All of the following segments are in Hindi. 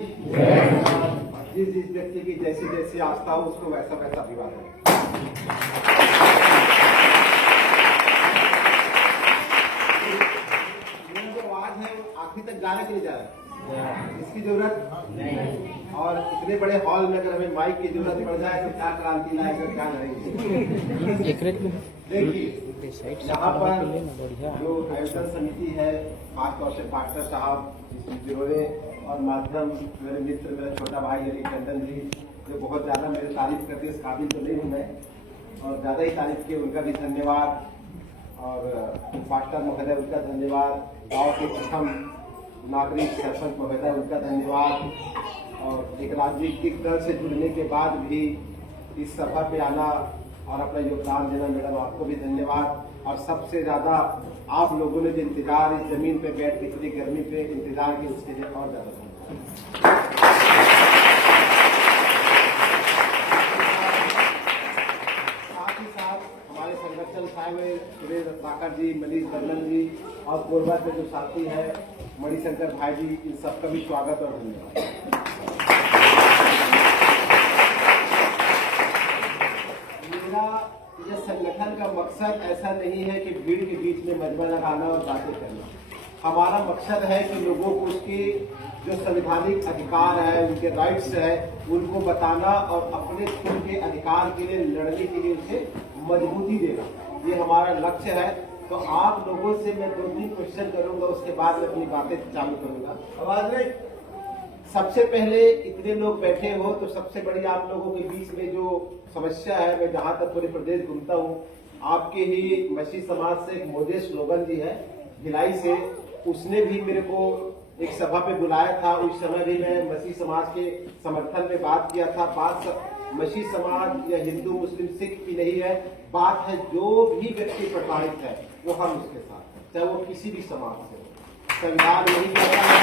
जिस जिस व्यक्ति की जैसी जैसी आस्था हो उसको वैसा वैसा विवाह है। ये जो आवाज है आखिरी तक जाने के लिए जा रहा है, इसकी जरूरत नहीं। और इतने बड़े हॉल में अगर हमें माइक की जरूरत पड़ जाए तो क्या क्रांति लाएगा, क्या लड़ेंगे। देखिए यहाँ पर जो आयोजन समिति है, खासतौर से डॉक्टर साहब जिन्होंने और माध्यम मेरे मित्र, मेरा छोटा भाई अली टंडन जी, जो बहुत ज्यादा मेरी तारीफ करते, इस काबिल तो नहीं हूँ मैं, और ज्यादा ही तारीफ किए, उनका भी धन्यवाद। और मास्टर महोदय उनका धन्यवाद, गांव के प्रथम नागरिक सरपंच महोदय उनका धन्यवाद, और एक राजनीतिक दल से जुड़ने के बाद भी इस सभा पे आना और अपना योगदान देना, मैडम आपको भी धन्यवाद। और सबसे ज्यादा आप लोगों ने जो इंतजार इस जमीन पे बैठ के इतनी गर्मी पे इंतजार किया, उसके लिए और ज्यादा साथ ही साथ हमारे संगठन साहब सुरेश रत्नाकर जी, मनीष बर्मन जी और कोरबा के जो साथी है मणिशंकर भाई जी, इन सबका भी स्वागत और धन्यवाद। यह संगठन का मकसद ऐसा नहीं है कि भीड़ के बीच में मजमा लगाना और बातें करना। हमारा मकसद है कि लोगों को उसके जो संवैधानिक अधिकार है, उनके राइट्स है, उनको बताना और अपने खुद के अधिकार के लिए लड़ने के लिए उसे मजबूती देना, ये हमारा लक्ष्य है। तो आप लोगों से मैं 2-3 क्वेश्चन करूंगा, उसके बाद मैं अपनी बातें चालू करूंगा। आवाज में सबसे पहले इतने लोग बैठे हो तो सबसे बड़ी आप लोगों के बीच में जो समस्या है, मैं जहां तक पूरे प्रदेश घूमता हूं, आपके ही मसीह समाज से एक मोजेश लोगन जी है भिलाई से, उसने भी मेरे को एक सभा पे बुलाया था। उस समय भी मैं मसीह समाज के समर्थन में बात किया था। बात मसीह समाज या हिंदू मुस्लिम सिख की नहीं है, बात है जो भी व्यक्ति प्रताड़ित है वो हम उसके साथ हैं, चाहे वो किसी भी समाज से हो। संविधान नहीं कहता है,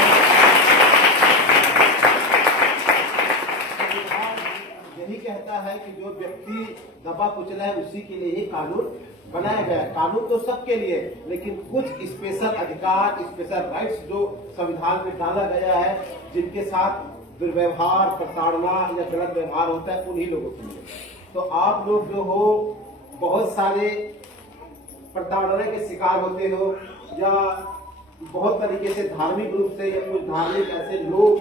यही कहता है कि जो व्यक्ति दबा कुचला है उसी के लिए ही कानून बनाया गया है। कानून तो सबके लिए, लेकिन कुछ स्पेशल अधिकार, स्पेशल राइट्स जो संविधान में डाला गया है, जिनके साथ दुर्व्यवहार, प्रताड़ना या गलत व्यवहार होता है, उन्हीं लोगों के लिए। तो आप लोग जो हो बहुत सारे प्रताड़ना के शिकार होते हो, या बहुत तरीके से धार्मिक रूप से या कुछ धार्मिक ऐसे लोग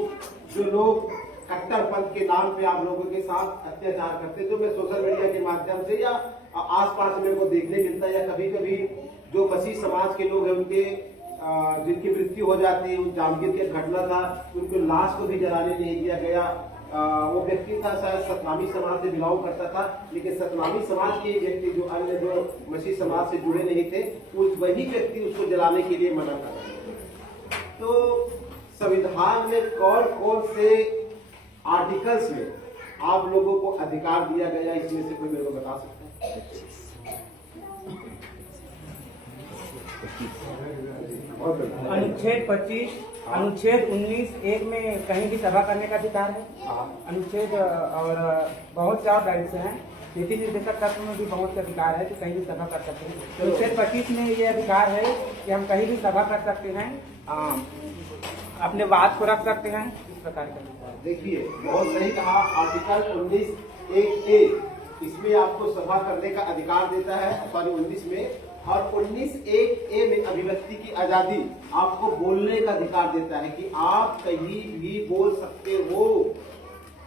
जो लोग कट्टरपंथ के नाम पे आप लोगों के साथ अत्याचार करते, जो मैं सोशल मीडिया के माध्यम से या आसपास मेरे को देखने मिलता है, या कभी कभी जो मसीह समाज के लोग हैं उनके जिनकी मृत्यु हो जाती है, उस जामगिर की घटना था, उनकी लाश को भी जलाने नहीं दिया गया। वो व्यक्ति था शायद सतनामी समाज से बिलोंग करता था, लेकिन सतनामी समाज के व्यक्ति जो अन्य जो मसीह समाज से जुड़े नहीं थे, उस वही व्यक्ति उसको जलाने के लिए मना कर रहे थे। तो संविधान में कौन कौन से आर्टिकल्स में आप लोगों को अधिकार दिया गया, इसमें से कोई मेरे को बता सकता है? अनुच्छेद 25, अनुच्छेद 19(1) में कहीं भी सभा करने का अधिकार है। अनुच्छेद और बहुत से और राइट्स हैं। नीति निर्देशक तत्व में भी बहुत से अधिकार है कि कहीं भी सभा कर सकते हैं। अनुच्छेद 25 में ये अधिकार है कि हम कहीं भी सभा कर सकते हैं, अपने बात को रख सकते हैं, इस प्रकार का। देखिए बहुत सही कहा, आर्टिकल 19(1)(a) इसमें आपको सभा करने का अधिकार देता है, सॉरी 19 में, और 19(1)(a) में अभिव्यक्ति की आजादी, आपको बोलने का अधिकार देता है कि आप कहीं भी बोल सकते हो।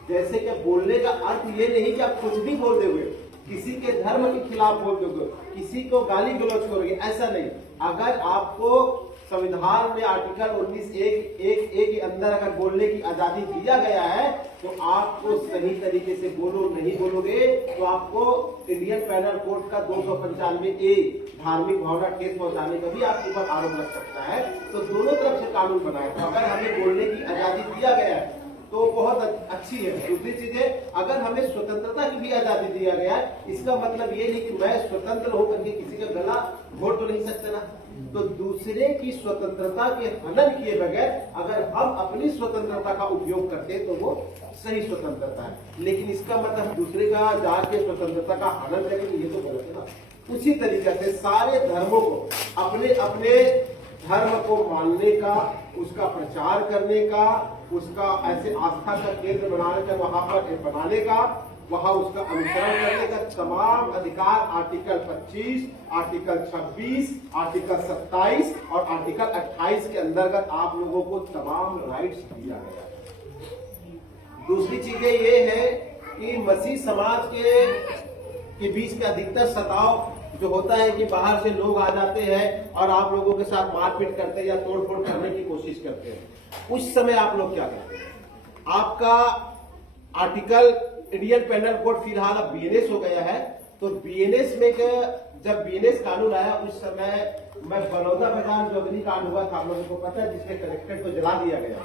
जैसे कि बोलने का अर्थ ये नहीं कि आप कुछ भी बोल दोगे, किसी के धर्म के खिलाफ बोल दोगे, किसी को गाली गलौज करोगे, ऐसा नहीं। अगर आपको संविधान में आर्टिकल 19(1)(a) के अंदर अगर बोलने की आजादी दिया गया है, तो आपको सही तरीके से बोलो, नहीं बोलोगे तो आपको इंडियन पैनल कोड का 295(a) धार्मिक भावना ठेस पहुंचाने का भी आपके ऊपर आरोप लग सकता है। तो दोनों तरफ से कानून बनाया, तो अगर हमें बोलने की आजादी दिया गया है तो बहुत अच्छी है। दूसरी चीज है, अगर हमें स्वतंत्रता की भी आजादी दिया गया है, इसका मतलब ये नहीं कि मैं स्वतंत्र होकर के किसी का गला घोट तो नहीं सकते ना। तो दूसरे की स्वतंत्रता के हनन किए बगैर अगर हम अपनी स्वतंत्रता का उपयोग करते तो वो सही स्वतंत्रता है, लेकिन इसका मतलब दूसरे का जाके स्वतंत्रता का हनन करेंगे, ये तो गलत है ना। उसी तरीके से सारे धर्मों को अपने अपने धर्म को मानने का, उसका प्रचार करने का, उसका ऐसे आस्था का केंद्र बनाने का, वहां पर बनाने का, वहां उसका अनुसरण करने का तमाम अधिकार आर्टिकल 25, आर्टिकल 26, आर्टिकल 27 और आर्टिकल 28 के अंतर्गत आप लोगों को तमाम राइट्स दिया गया है। दूसरी चीजें ये है कि मसीह समाज के बीच में अधिकतर सताव जो होता है कि बाहर से लोग आ जाते हैं और आप लोगों के साथ मारपीट करते हैं या तोड़फोड़ करने की कोशिश करते हैं। उस समय आप लोग क्या करते हैं? आपका आर्टिकल इंडियन पेनल कोड फिलहाल अब बीएनएस हो गया है, तो बीएनएस में जब बीएनएस कानून आया उस समय मैं बलौदा बाजार जो अग्निकांड हुआ था आप लोगों को पता है, जिसमें कलेक्टर को जला दिया गया।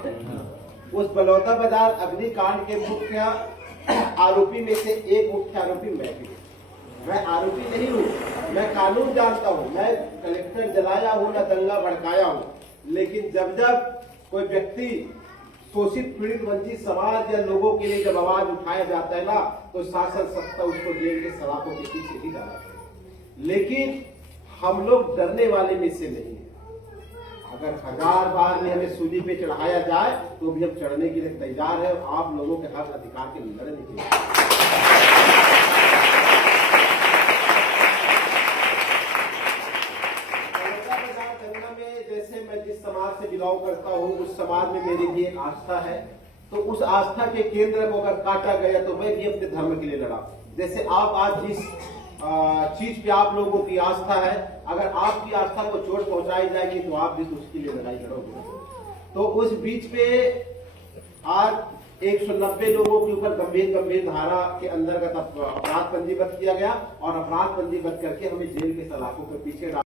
उस बलौदा बाजार अग्निकांड के मुख्य आरोपी में से एक मुख्य आरोपी मैं भी। मैं आरोपी नहीं हूँ, मैं कानून जानता हूँ, मैं कलेक्टर जलाया हूँ ना दंगा भड़काया हूँ, लेकिन जब जब कोई व्यक्ति शोषित पीड़ित वंचित समाज या लोगों के लिए जब आवाज उठाया जाता है ना, तो शासन सत्ता उसको जेल के सलाखों के पीछे ही डालता है। लेकिन हम लोग डरने वाले में से नहीं है। अगर 1000 बार में हमें सूली पे चढ़ाया जाए तो भी हम चढ़ने के लिए तैयार है, और आप लोगों के हक अधिकार के लड़ने के लिए। जैसे मैं जिस समाज से बिलोंग करता हूँ उस समाज में मेरी भी एक आस्था है, तो उस आस्था के केंद्र को अगर काटा गया तो मैं भी अपने धर्म के लिए लड़ा। जैसे आप आज जिस चीज पे आप लोगों की आस्था है, अगर आपकी आस्था को चोट पहुंचाई जाएगी तो आप भी उसके लिए लड़ाई लड़ोगे। तो उस बीच पे आज 190 लोगों के ऊपर गंभीर धारा के अंतर्गत अपराध पंजीबद्ध किया गया और अपराध पंजीबद्ध करके हमें जेल के सलाखों के पीछे